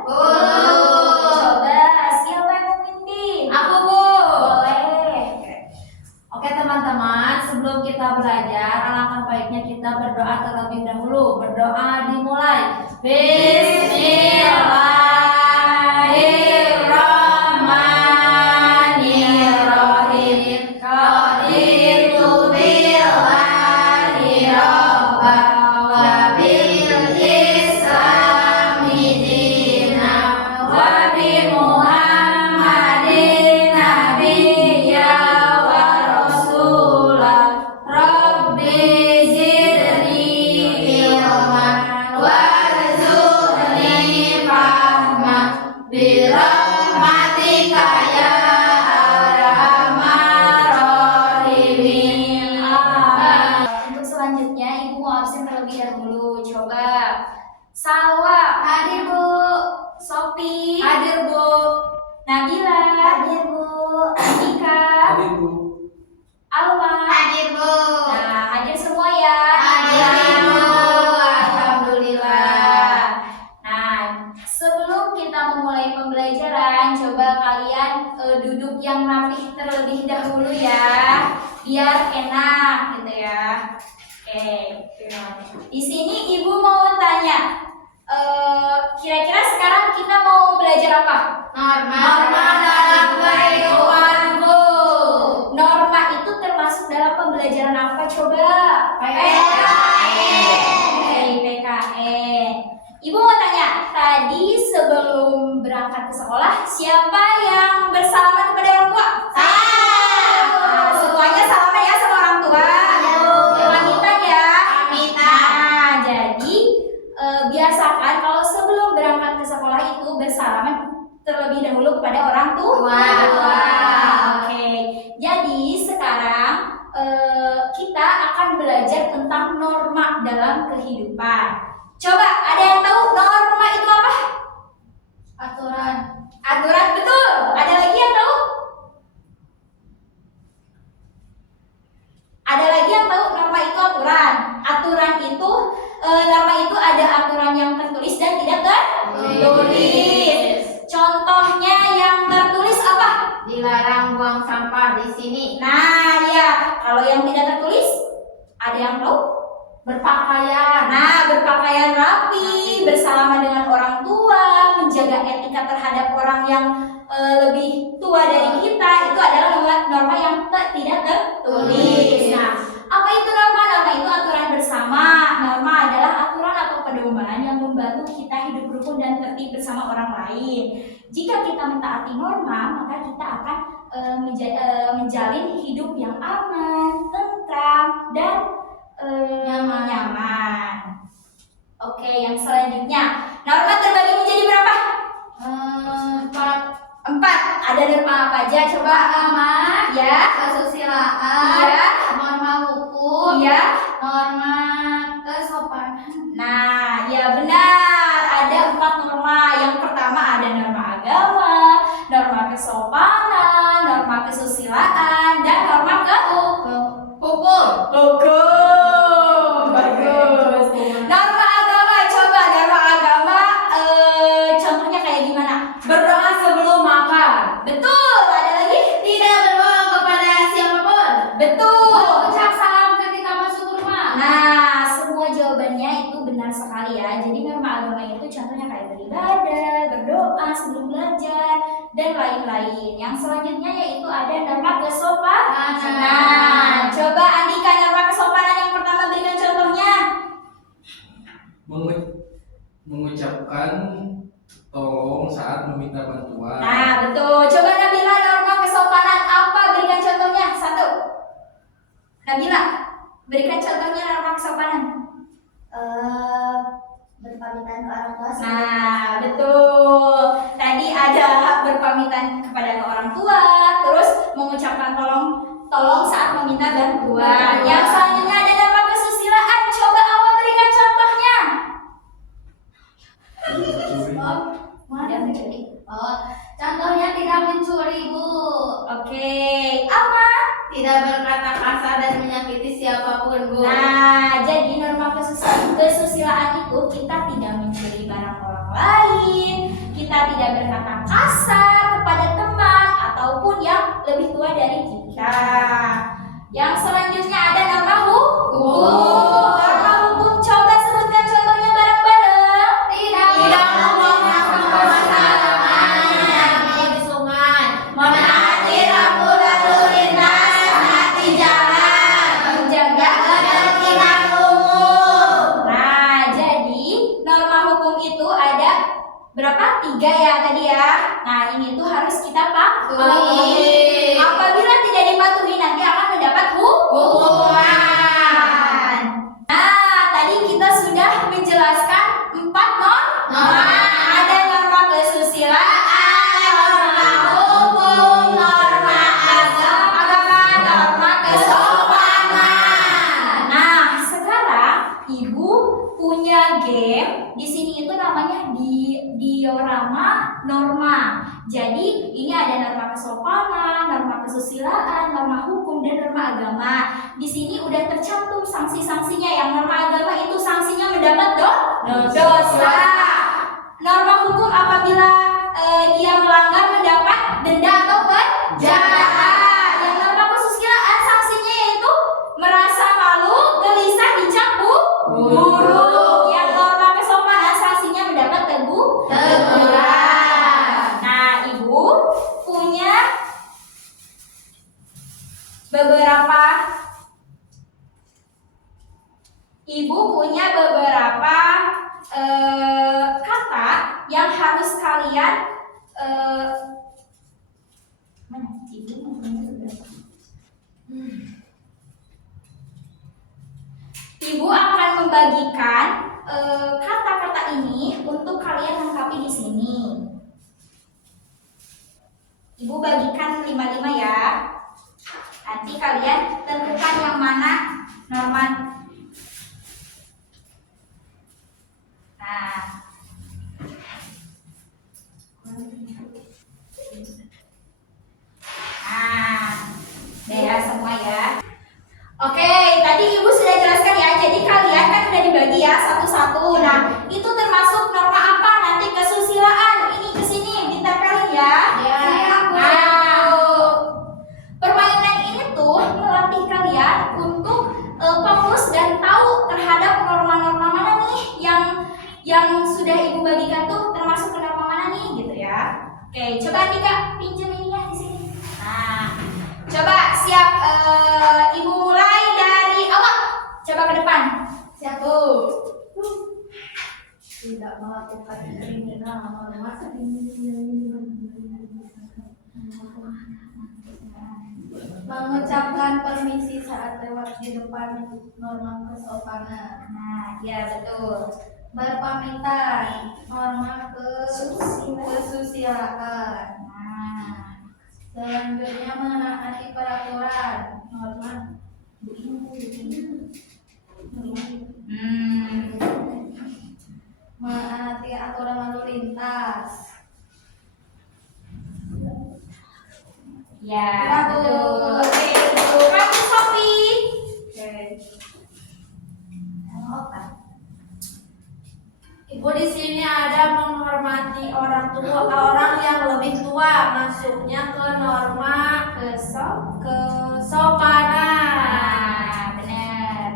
Coba siapa yang memimpin? Aku, Bu. Boleh. Oke teman-teman, sebelum kita belajar, alangkah baiknya kita berdoa terlebih dahulu. Berdoa dimulai. Bismillahirrahmanirrahim. Raditu billahi robba wa bil islami dina wa bi Muhammadin nabiyya wa rasula. Rabbi zidni ilman warzuqni fahma birahmatika ya arhamar rahimin. Untuk selanjutnya Ibu mau absen terlebih dahulu. Coba Salwa Hadir, Bu. Sopi Hadir, Bu. Nabila Hadir, Bu. Ika Hadir, Bu. Alwa. Hadir, Bu. Nah, hadir semua ya. Hadir, Bu. Alhamdulillah. Nah, sebelum kita memulai pembelajaran, coba kalian duduk yang rapih terlebih dahulu ya, biar enak gitu ya. Oke. Di sini Ibu mau tanya, kira-kira sekarang kita mau belajar apa? Norma dalam kehidupan, Bu. Norma itu termasuk dalam pembelajaran apa coba? PKN. Ibu mau tanya, tadi sebelum berangkat ke sekolah, siapa yang bersalaman kepada orang tua? Nah, semuanya salaman ya sama orang tua. Pamitan ya. Nah, jadi biasakan kalau sebelum berangkat ke sekolah itu bersalaman terlebih dahulu kepada orang tua. Oke. Jadi sekarang kita akan belajar tentang norma dalam kehidupan. Coba ada yang tahu norma itu apa? Aturan. Aturan, betul. Ada lagi yang tahu? Ada lagi yang tahu norma itu aturan? Aturan itu norma itu ada aturan yang tertulis dan tidak tertulis. Contohnya yang tertulis apa? Dilarang buang sampah di sini. Nah, ya. Kalau yang tidak tertulis, ada yang tahu? Berpakaian. Nah, berpakaian rapi, bersalaman dengan orang tua, menjaga etika terhadap orang yang lebih tua dari kita, itu adalah norma yang tidak tertulis. Nah, apa itu norma? Norma itu aturan bersama. Norma adalah aturan atau pedoman yang membantu kita hidup rukun dan tertib bersama orang lain. Jika kita mentaati norma, maka kita akan menjalin hidup yang aman, tentram, dan nyaman. Oke, yang selanjutnya, norma terbagi menjadi berapa? 4. Ada norma apa aja? Coba Agama, ya, kesusilaan, ya, norma hukum, ya. norma kesopanan. Nah, ya benar. Ada 4 norma. Yang pertama ada norma agama, norma kesopanan, norma kesusilaan, dan norma Hukum. hukum. Bagus. Norma agama, coba norma agama contohnya kayak gimana? Berdoa sebelum makan. Betul. Ada lagi? Tidak berbohong kepada siapapun. Betul. Mengucap salam ketika masuk rumah. Nah, semua jawabannya itu benar sekali ya. Jadi norma agama itu contohnya kayak beribadah, berdoa sebelum belajar, dan lain-lain. Yang selanjutnya yaitu ada norma kesopanan. Nah, coba Andika, norma kesopanan yang pertama berikan contohnya. Mengucapkan tolong saat meminta bantuan. Nah, betul. Coba Nabila, norma kesopanan apa? Berikan contohnya. 1. Nabila, berikan contohnya norma kesopanan. Berpamitan ke orang tua. Nah, betul. Tadi ada berpamitan kepada orang tua, terus mengucapkan tolong saat meminta bantuan. Yang selanjutnya ada norma kesusilaan. Coba Awal berikan contohnya. Ada mencuri. Contohnya tidak mencuri, Bu. Oke, Alma. Tidak berkata kasar dan menyakiti siapapun, Bu. Nah, jadi norma kesusilaan itu kita tidak mencuri barang orang lain, kita tidak berkata kasar kepada teman ataupun yang lebih tua dari kita. Yang selanjutnya ada norma hukum. Norma hukum, coba sebutkan contohnya bareng-bareng. Tidak membuang sampah di sungai, menaati rambu lalu lintas, menaati jalan, Menjaga ketertiban umum. Nah, jadi norma hukum itu ada berapa? 3 ya tadi ya. Nah, ini tuh harus kita patuhi. Apabila tidak dipatuhi nanti akan mendapat hukuman. Nah, tadi kita sudah menjelaskan 4 norma. Ada norma kesusilaan, norma hukum, norma agama, norma kesopanan. Nah, sekarang Ibu punya game. Di sini itu namanya diorama norma. Jadi ini ada norma kesopanan, norma kesusilaan, norma hukum, dan norma agama. Di sini udah tercantum sanksi-sanksinya. Yang norma agama itu sanksinya mendapat dosa. Norma hukum apabila dia melanggar mendapat denda atau penjara. Yang norma kesusilaan sanksinya yaitu merasa malu, gelisah, dicap buruk. Yang norma kesopanan sanksinya mendapat teguran. Nah, Ibu punya beberapa kata yang harus kalian mana? Ibu punya beberapa. Ibu akan membagikan kata-kata ini untuk kalian lengkapi di sini. Ibu bagikan 5-5 ya. Nanti kalian tentukan yang mana norma. Nah, udah ya semua ya. Oke, tadi Ibu sudah jelaskan ya. Jadi kalian kan udah dibagi ya satu-satu. Nah, itu termasuk norma apa? Nanti kesusilaan. Ini ke sini ditempelin ya. Nah, permainan ini tuh melatih kalian untuk fokus dan tahu terhadap norma-norma mana nih yang sudah Ibu bagikan tuh termasuk ke norma mana nih gitu ya. Oke, coba Nika pinjam ininya di sini. Nah, coba siap. Ibu mulai dari awal. Coba ke depan. Siap Bu. Tidak melakukan kriminal norma mengucapkan permisi saat lewat di depan norma kesopanan. Nah, ya betul. Berpamitan norma kesusilaan. Nah, Selanjutnya menaati peraturan norma menaati aturan lalu lintas. ya Betul. betul. Oke, Bu. Kamu Sofi. Ibu di sini ada menghormati orang tua, orang yang lebih tua, masuknya ke norma kesopanan. Nah, benar.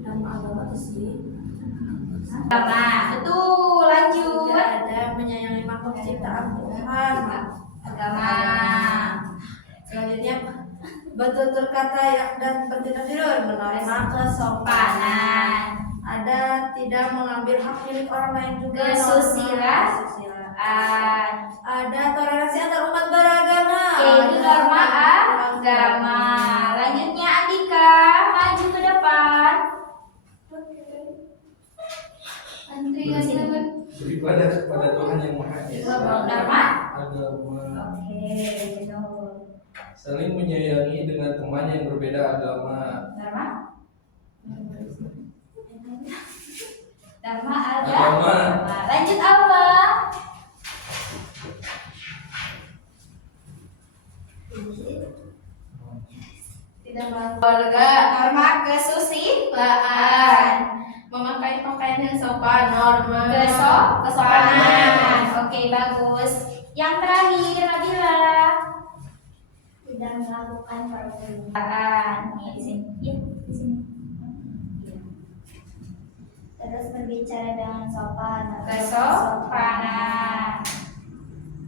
Norma agama itu sih. Agama, betul. Lanjut. Tidak ada menyayangi makhluk ciptaan Tuhan. Agama. Selanjutnya bertutur kata ya, dan bertindak jujur, menerima kesopanan. Ada tidak mengambil hak milik orang lain juga. Kesusilaan. Ada toleransi antar umat beragama. Itu norma agama. Lanjutnya Andika, maju ke depan. Beribadah kepada Tuhan yang Maha Esa. Norma. Agama. Oke, betul. Saling menyayangi dengan teman yang berbeda agama. Norma. Norma Agama. Lanjut apa? Tidak keluarga. Norma kesusilaan. Memakai pakaian yang sopan. Norma Kesopanan. Oke, bagus. Yang terakhir, Nabila. Tidak melakukan perbuatan. Nih di sini. Iya, di sini. Terus berbicara dengan sopan. Kesopanan.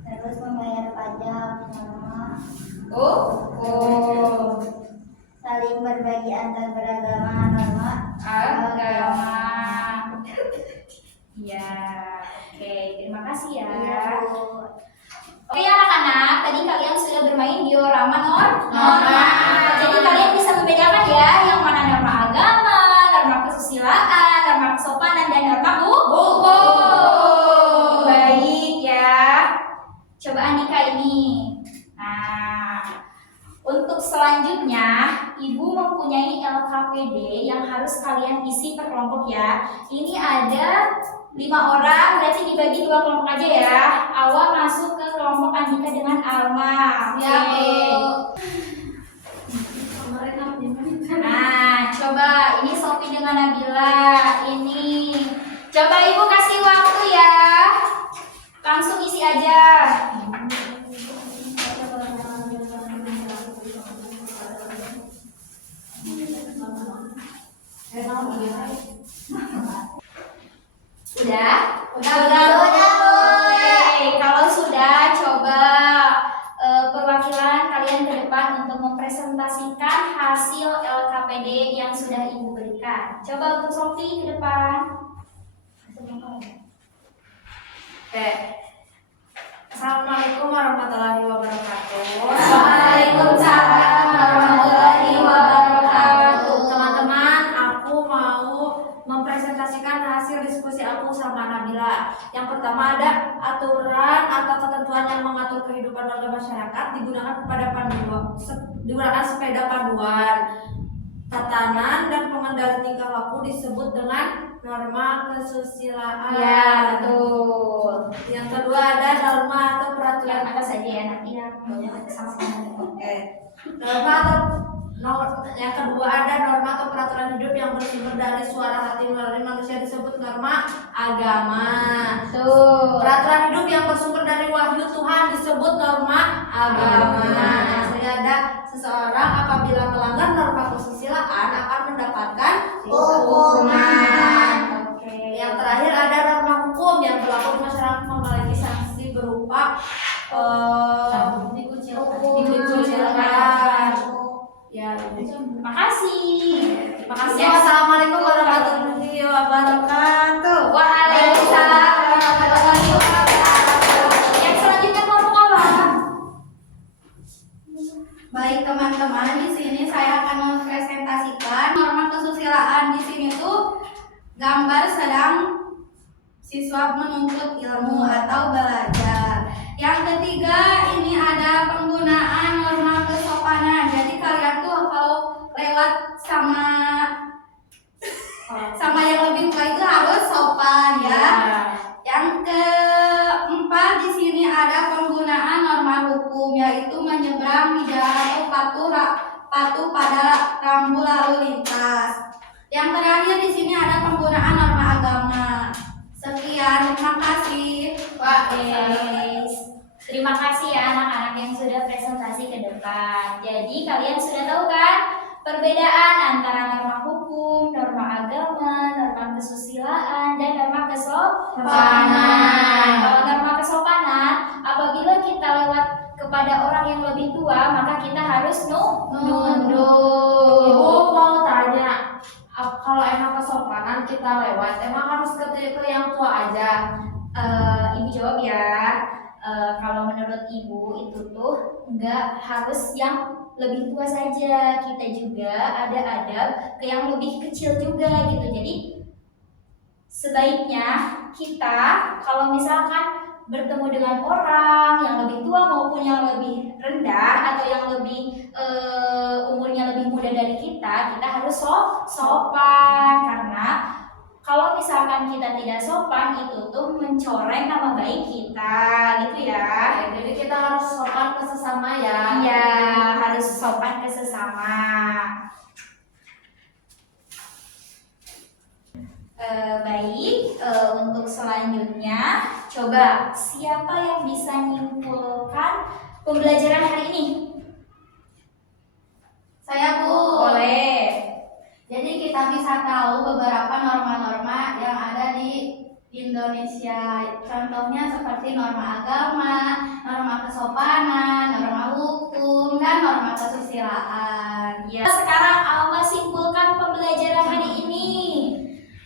Terus membayar pajak. Norma. Hukum. Saling berbagi antar beragama. Norma. Agama. Ya, oke. Terima kasih ya. Iya, Bu. Oke anak-anak, tadi kalian sudah bermain diorama norma. Jadi kalian bisa membedakan ya yang mana norma agama, norma kesusilaan, norma kesopanan, dan norma hukum. Baik ya. Coba Andika ini. Nah, untuk selanjutnya, Ibu mempunyai LKPD yang harus kalian isi per kelompok ya. Ini ada 5 orang, berarti dibagi 2 kelompok aja ya. Awal masuk ke kelompok Andika dengan Alma. Ya, Bu. Nah, coba ini Sofi dengan Nabila. Ini. Coba Ibu kasih waktu ya. Langsung isi aja. Sudah? Sudah, Bu. Oke, kalau sudah coba perwakilan kalian ke depan untuk mempresentasikan hasil LKPD yang sudah Ibu berikan. Coba untuk Sofi ke depan. Oke. Assalamualaikum warahmatullahi wabarakatuh. Waalaikumsalam warahmatullahi wabarakatuh. Teman-teman, aku mau mempresentasikan hasil diskusi aku sama Nabila. Yang pertama ada aturan atau ketentuan yang mengatur kehidupan warga masyarakat digunakan sepeda panduan. Tatanan dan pengendalian tingkah laku disebut dengan norma kesusilaan. Ya, betul. Yang kedua ada norma atau peraturan. Yang atas saja ya, nanti yang sama-sama. Oke. Yang kedua ada norma atau peraturan hidup yang bersumber dari suara hati nurani manusia disebut norma agama. Betul. Peraturan hidup yang bersumber dari wahyu Tuhan disebut norma agama. Jadi ada seseorang apabila melanggar norma kesusilaan akan mendapatkan Hukuman. Oke. Yang terakhir ada norma hukum yang berlaku di masyarakat memiliki sanksi berupa dikucilkan. Ya, Terima kasih. terima kasih. Wassalamualaikum warahmatullahi wabarakatuh. Waalaikumsalam warahmatullahi wabarakatuh. Yang selanjutnya ngomong apa? Baik teman-teman, di sini saya akan mempresentasikan norma kesusilaan. Di sini tuh gambar sedang siswa menuntut ilmu atau belajar. Yang ketiga ini ada penggunaan norma kesopanan. Jadi kalian tuh kalau lewat sama yang lebih tua itu harus sopan ya. Yang keempat di sini ada penggunaan norma hukum, yaitu menyeberang di jalan atau patuh pada rambu lalu lintas. Yang terakhir di sini ada penggunaan norma agama. Sekian, terima kasih. Terima kasih ya anak-anak yang sudah presentasi ke depan. Jadi kalian sudah tahu kan perbedaan antara norma hukum, norma agama, norma kesusilaan, dan norma kesopanan. Kalau norma kesopanan, apabila kita lewat kepada orang yang lebih tua, maka kita harus nunduk. Ibu mau tanya, kalau emang kesopanan kita lewat, emang harus ke yang tua aja? Ibu jawab ya. Kalau menurut Ibu itu tuh nggak harus yang lebih tua saja, kita juga ada adab ke yang lebih kecil juga gitu. Jadi sebaiknya kita kalau misalkan bertemu dengan orang yang lebih tua maupun yang lebih rendah atau yang lebih umurnya lebih muda dari kita harus sopan, karena kalau misalkan kita tidak sopan itu tuh mencoreng nama baik kita gitu ya. Jadi kita harus sopan ke sesama ya. Iya, harus sopan ke sesama. Baik, untuk selanjutnya Coba, siapa yang bisa nyimpulkan pembelajaran hari ini? Saya, Bu. Boleh. Jadi kita bisa tahu beberapa norma-norma yang ada di Indonesia. Contohnya seperti norma agama, norma kesopanan, norma hukum, dan norma kesusilaan. Ya, sekarang Alma simpulkan pembelajaran hari ini.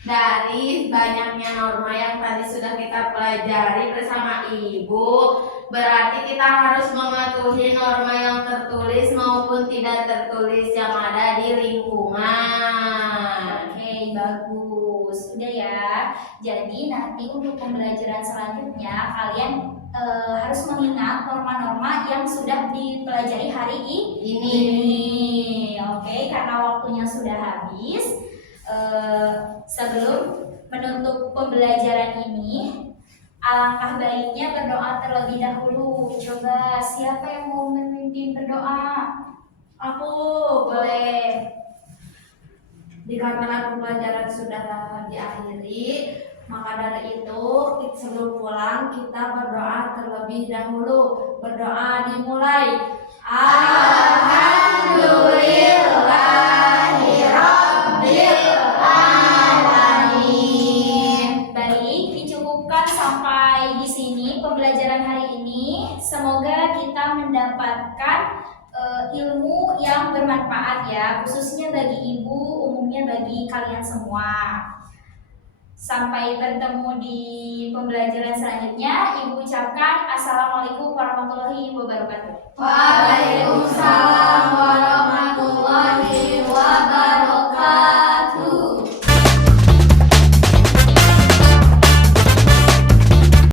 Dari banyaknya norma yang tadi sudah kita pelajari bersama Ibu, berarti kita harus mematuhi norma yang tertulis maupun tidak tertulis yang ada di lingkungan. Oke, bagus. Udah ya. Jadi nanti untuk pembelajaran selanjutnya kalian harus mengingat norma-norma yang sudah dipelajari hari ini. Oke, karena waktunya sudah habis. Sebelum menutup pembelajaran ini, alangkah baiknya berdoa terlebih dahulu. Coba siapa yang mau memimpin berdoa? Aku Boleh. dikarenakan pembelajaran sudah diakhiri, maka dari itu sebelum pulang kita berdoa terlebih dahulu. Berdoa dimulai. Baik, dicukupkan sampai di sini pembelajaran hari ini. Semoga kita mendapatkan ilmu yang bermanfaat ya, khususnya bagi ibu, umumnya bagi kalian semua. Sampai bertemu di pembelajaran selanjutnya. Ibu ucapkan Assalamualaikum warahmatullahi wabarakatuh. Waalaikumsalam.